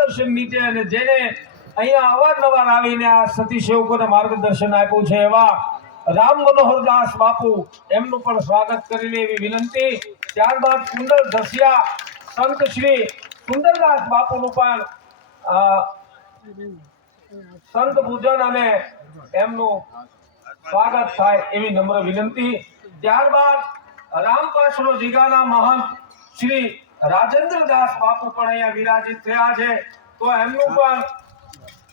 માર્ગદર્શન નીચે અને જેને અહીંયા અવારનવાર આવીને આ સતી સેવકોને માર્ગદર્શન આપ્યું છે એવા રામ મનોહરદાસ બાપુ એમનું પણ સ્વાગત કરીને એવી વિનંતી. ત્યારબાદ કુંડલ ધસિયા સંત શ્રી સુંદરદાસ બાપુનું પણ સંત પૂજન અને એમનું સ્વાગત થાય એવી નમ્ર વિનંતી. ત્યારબાદ રામપાશનો જીગાના મહંત શ્રી રાજેન્દ્રદાસ બાપુ પણ અહીંયા વિરાજિત થયા છે, તો એમનું પણ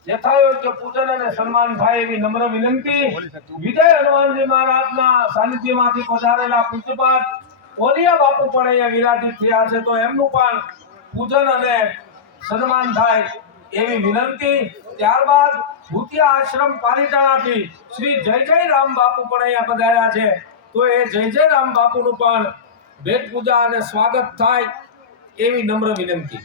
યથાયોગ્ય પૂજન અને સન્માન થાય એવી નમ્ર વિનંતી. વિજય હનુમાનજી મહારાજના સાનિધ્યમાંથી પધારેલા પૂજ્યપાદ ઓલિયા બાપુ પણ અહીંયા વિરાજિત થયા છે, તો એમનું પણ પૂજન અને સન્માન થાય એવી વિનંતી. ત્યારબાદ ભૂતિયા આશ્રમ પાલિતાણાથી શ્રી જય જય રામ બાપુ પણ અહીંયા પધાર્યા છે, તો એ જય જય રામ બાપુનું પણ ભેટ પૂજા અને સ્વાગત થાય એવી નમ્ર વિનંતી.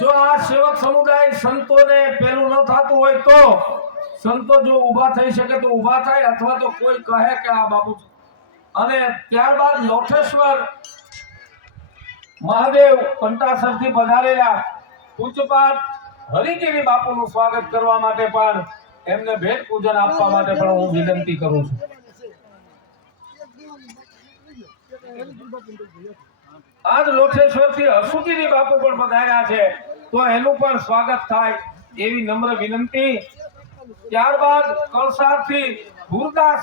જો આ સેવક સમુદાય સંતોને પેલું ન થતું હોય તો સંતો જો ઊભા થઈ શકે તો ઊભા થાય, અથવા તો કોઈ કહે કે આ બાપુ. અને ત્યારબાદ લોઠેશ્વર મહાદેવ કંટાસરથી પધારેલા પૂજ્યપાદ હરિગીરી બાપુનું સ્વાગત કરવા માટે પણ એમને ભેટ પૂજન આપવા માટે પણ હું વિનંતી કરું છું. આજ લોઠેશ્વરથી હસુગીરી બાપુ પણ પધાર્યા છે, તો એનું પણ સ્વાગત થાય એવી નમ્ર વિનંતી. ત્યારબાદ કળસારથી ગુરદાસ